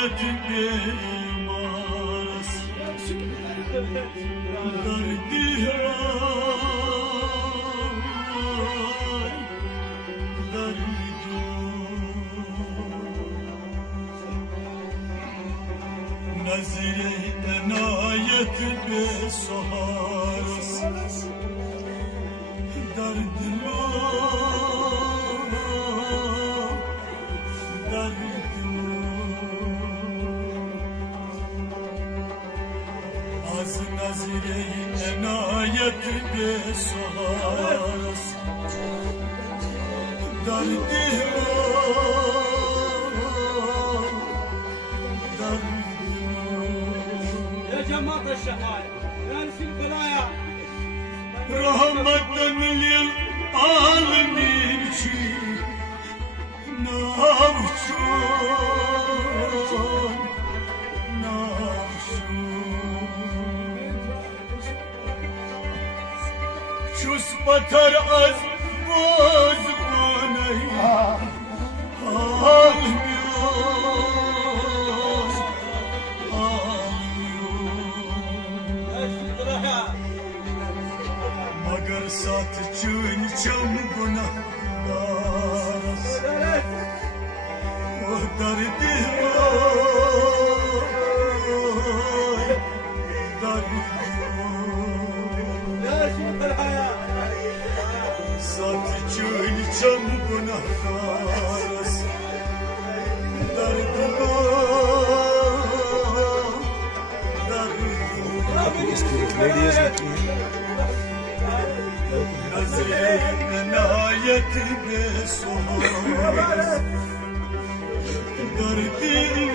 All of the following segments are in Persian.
نهایت بیمارست دردی نظیر عنایت به سهارست در از نظیر عنایت به سهارست در جماعة الشهادة نانسي البلايا رحمة للعالمين نافشون چوس بطر از باز بانهی حال مگر سات چون چم گناه دارست و دردی سات چون چم گناه دارست نظیر عنایت به سهارست دردی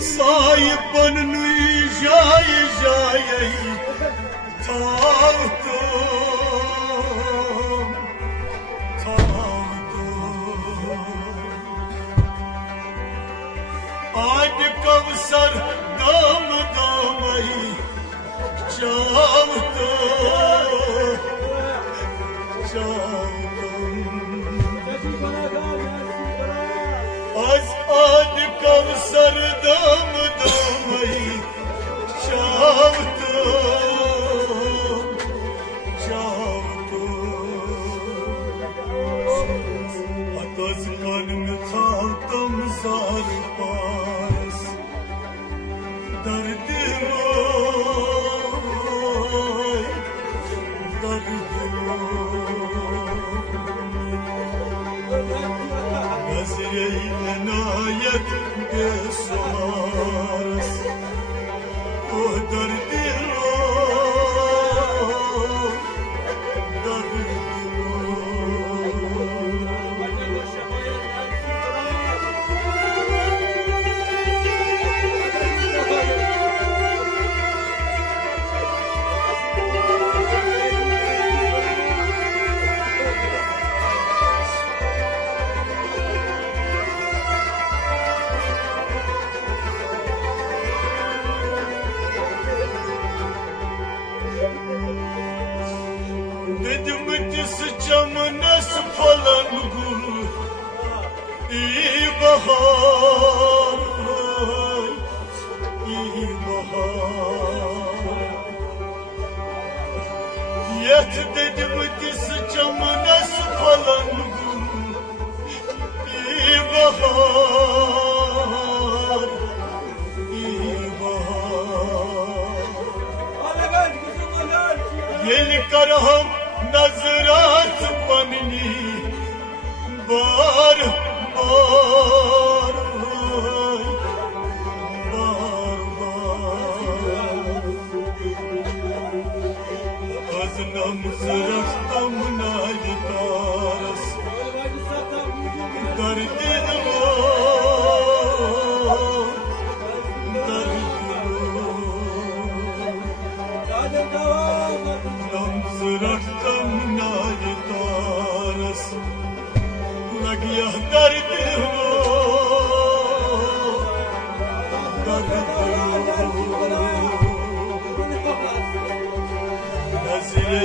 صاحبان نوی جای جایی تاوتم آج کوثر دام دامی از آج کوثر دام دامی از قلم تاوتم زار پاس در دلای نظیر عنایت به سهارست و در nasıl falan gül iyi bahar yet dedim sıcam nasıl falan gül iyi bahar yeli karaham नजरात बननी बार बार बार बार az namzraxtam naytaras dardi namzraxtam naytaras lagya dardi dardi نظیر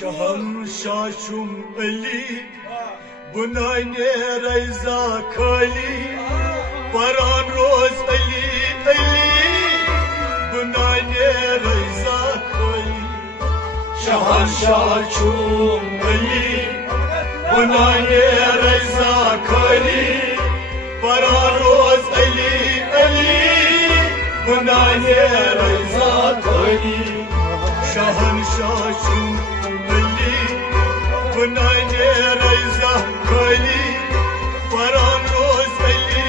شهنشاشم علی بنای رضا کلی بران روز علی بنای رضا کلی شهنشاشم علی بنای رضا کلی بران روز علی بنای رضا کلی شهنشاشم بنای رضا کلی بران روز علی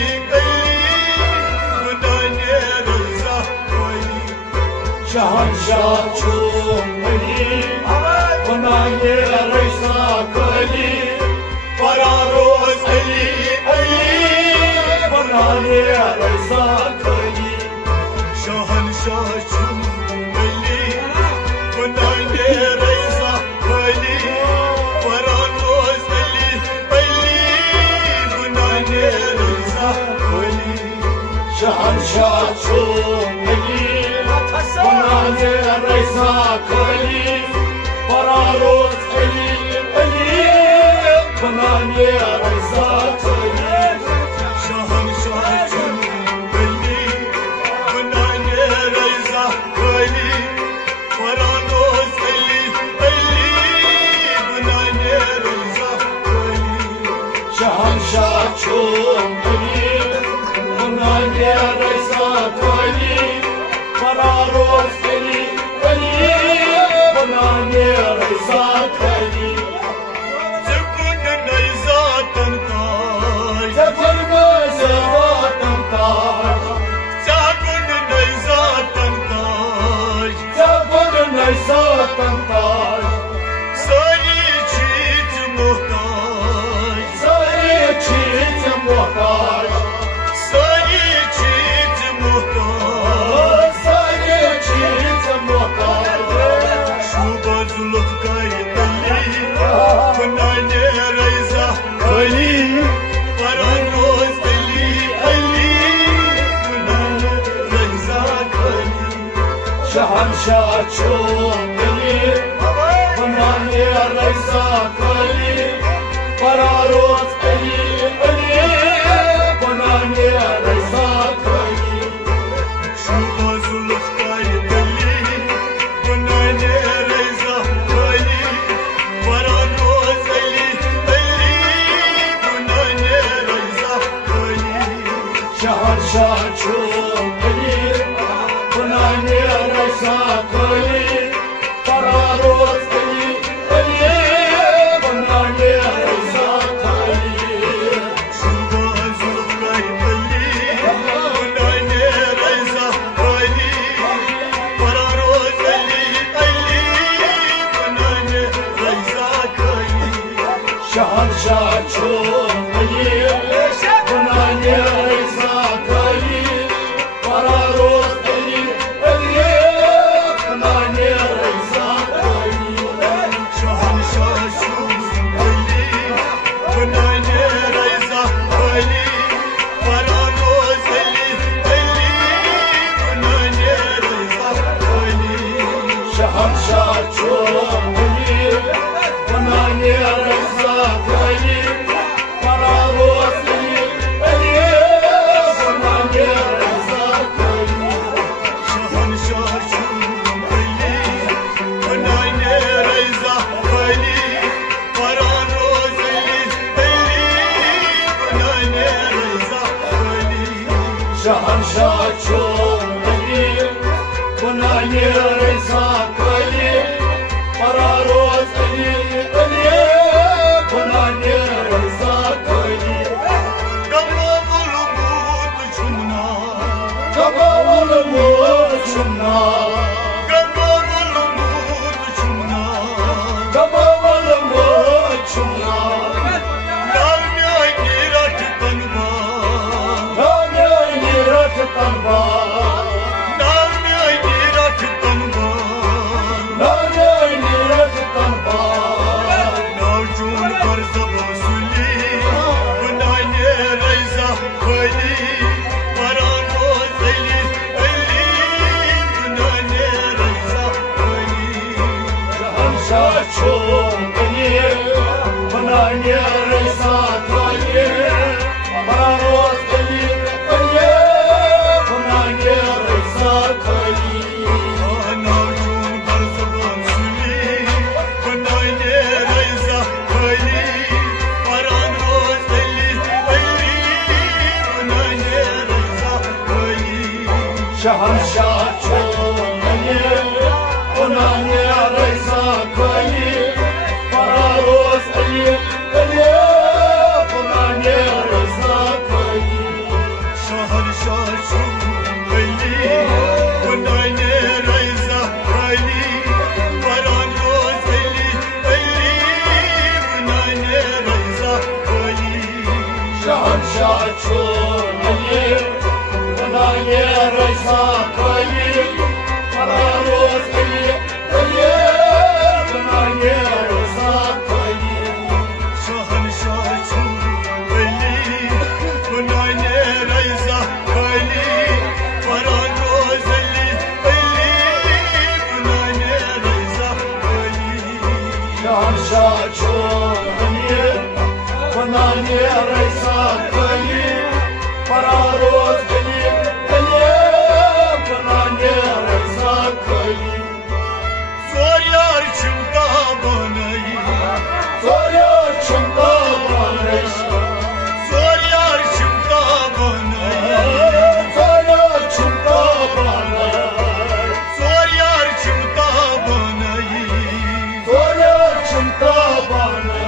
بنای رضا کلی شهنشاشم علی بنای رضا کلی بران روز علی بنای رضا کلی شهنشاشم علی بنای رضا کلی بران روز علی بنای رضا کلی شهنشاشم علی بنای رضا کلی بران روز علی بنای رضا کلی شهنشاشم علی بنای رضا کلی بران روز علی بنای رضا کلی شهنشاشم علی بنای رضا کلی بران روز علی بنای رضا کلی زبون نیزاتن تاج زبون نیزاتن تاج زبون نیزاتن تاج زبون نیزاتن تاج ساری چیز محتاج ساری چیز محتاج ساری چیز محتاج ساری چیز محتاج شوبا زلفکای علی بنای رضا کلی بران روز علی بنای رضا کلی شهنشاشم علی بنای رضا کلی بران روز علی بنای رضا کلی شوبا زلفکای علی بنای رضا کلی بران روز علی بنای رضا کلی شهنشاشم علی بنای رضا کلی بران روز علی بنای رضا کلی شوبا زلفکای علی بنای رضا کلی بران روز علی بنای رضا کلی شهنشاشم علی بنای رضا کلی بران روز علی بنای رضا کلی شهنشاشم علی بنای رضا کلی بران روز علی بنای رضا کلی شهنشاشم علی بنای رضا کلی بران روز علی بنای رضا کلی شهنشاشم علی بنای رضا کلی بران روز علی بنای رضا کلی شهنشاشم علی بنای رضا کلی بران روز علی بنای رضا کلی قبول چمنا قبول چمنا قبول چمنا قبول چمنا نامي گیرت تنبا نامي گیرت تنبا نامي گیرت تنبا نامي گیرت تنبا ناجون پر زبوسلی بنای رضا کلی بران روز علی بنای رضا کلی شهنشاه چوبنی بنای رسات ولی براروز دلی ولی بنای رسات ولی ناجون برزبان سلی بنای رسات ولی براروز دلی ولی بنای رسات ولی شهنشاه چوبنی بنای رسات ولی براروز دلی ولی بنای رسات ولی شهنشاه چوبنی بنای رسات ولی براروز دلی ولی بنای رسات ولی شهنشاه چوبنی بنای رسات ولی براروز دلی ولی بنای رسات ولی شهنشاه چوبنی بنای رسات ولی براروز دلی ولی بنای رسات ولی شهنشاه چوبنی بنای رسات ولی براروز دلی ولی بنای رسات ولی زور یار چمتا بنایی زور یار چمتا بنایی زور یار چمتا بنایی زور یار چمتا بنایی زور یار چمتا بنایی زور یار چمتا بنایی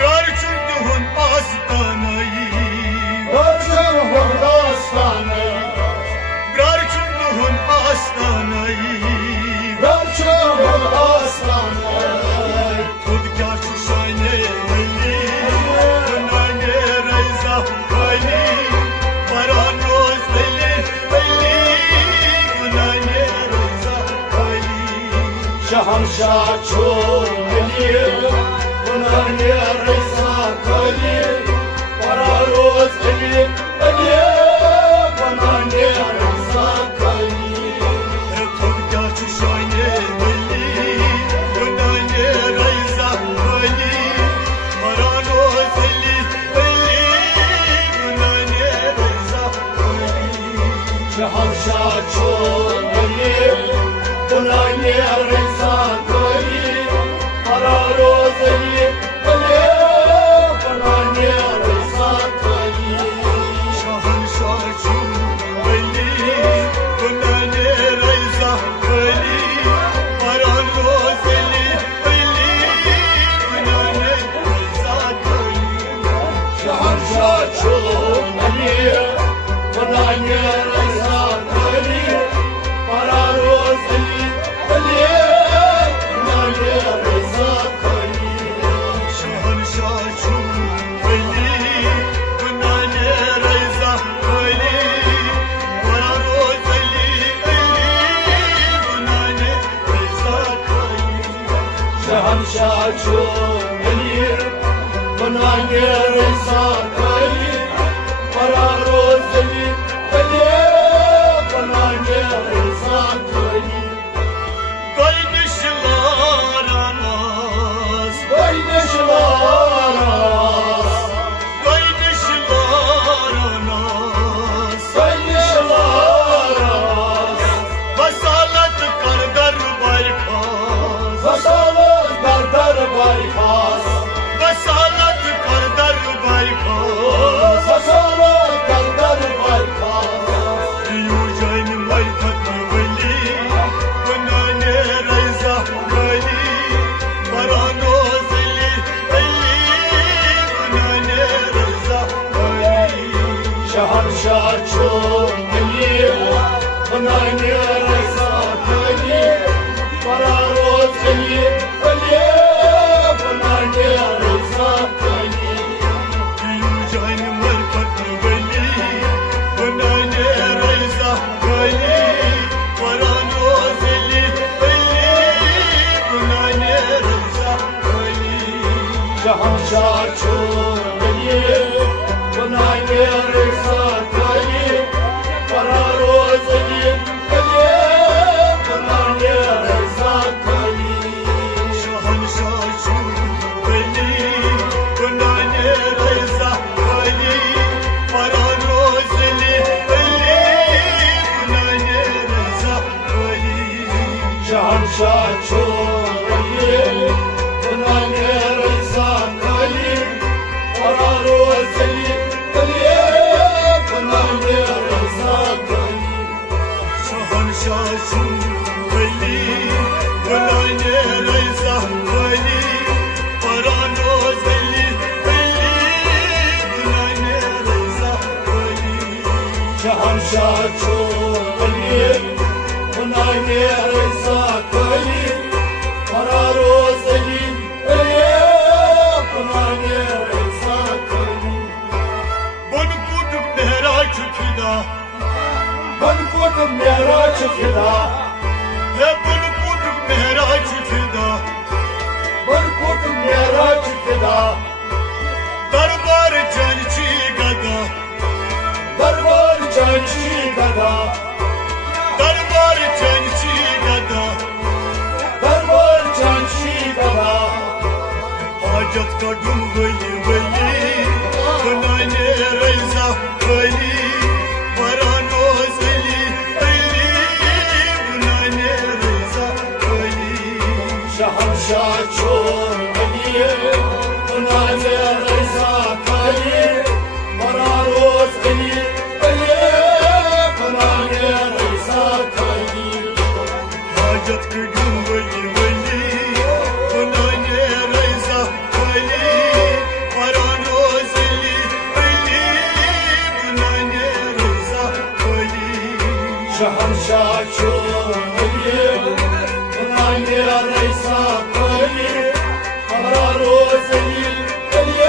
گر چمتون آستانایی گر چمتون آستانایی گر چمتون آستانایی گر چمتون آستانایی خود گرچ شاینه ولی بنای رسات ولی براروز دلی ولی بنای رسات ولی شهنشاه چوبنی بنای رسات ولی براروز دلی ولی بنای رسات ولی خود گرچ شاینه ولی بنای رسات ولی براروز دلی ولی بنای رسات ولی شهنشاه چوبنی بنای رسات ولی براروز دلی ولی بنای رسات ولی شهنشاه چوبنی بنای رسات ولی براروز دلی ولی بنای رسات ولی شهنشاه چوبنی بنای رسات ولی براروز دلی ولی بنای رسات ولی شهنشاه چوبنی بنای رسات ولی براروز دلی ولی بنای رسات ولی شهنشاه چوبنی بنای رسات ولی براروز دلی ولی بنای رسات ولی قایدشlar anas قایدشlar anas قایدشlar anas قایدشlar anas basalat kardar barkas basalat kardar barkas basalat kardar barkas basalat kardar barkas yurjayın laykat veli bنای رسات ولی براروز دلی ولی بنای رسات ولی شهنشاه چوبنی بنای رسات ولی براروز دلی ولی بنای رسات ولی یوجاین ورکت ولی بنای رسات ولی براروز دلی ولی بنای رسات ولی شهنشاه چوبنی بنای رسات ولی براروز دلی ولی شاشو ولی بنای رضا ولی فرانوز ولی بنای رضا ولی شهنشاه چون ولی بنای رضا ولی فرانوز ولی بنای رضا ولی بن کودم مهراج خدا بن کودم مهراج خدا بن کودم مهراج خدا بن کودم مهراج خدا دربار جانچی گدا دربار جانچی گدا دربار جانچی گدا دربار جانچی گدا حاجت کردم ولی بنای رضا ولی فرانوز ولی بنای رضا ولی شهنشاه چون ولی بنای رضا ولی فرانوز ولی بنای رضا ولی حاجت کردم ولی بنای رضا ولی فرانوز ولی بنای رضا ولی شهنشاه چون ولی بنای رضا ولی فرانوز ولی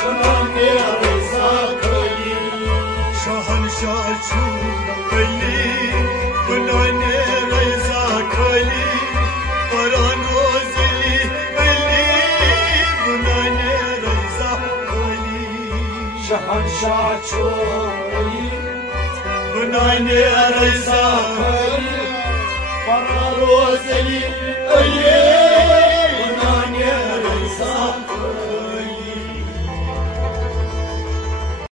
بنای رضا ولی شاهنشاه چون ولی بنای رضا ولی فرانوز ولی بنای رضا ولی شهنشاه چون ولی بنای رضا فرانوز ولی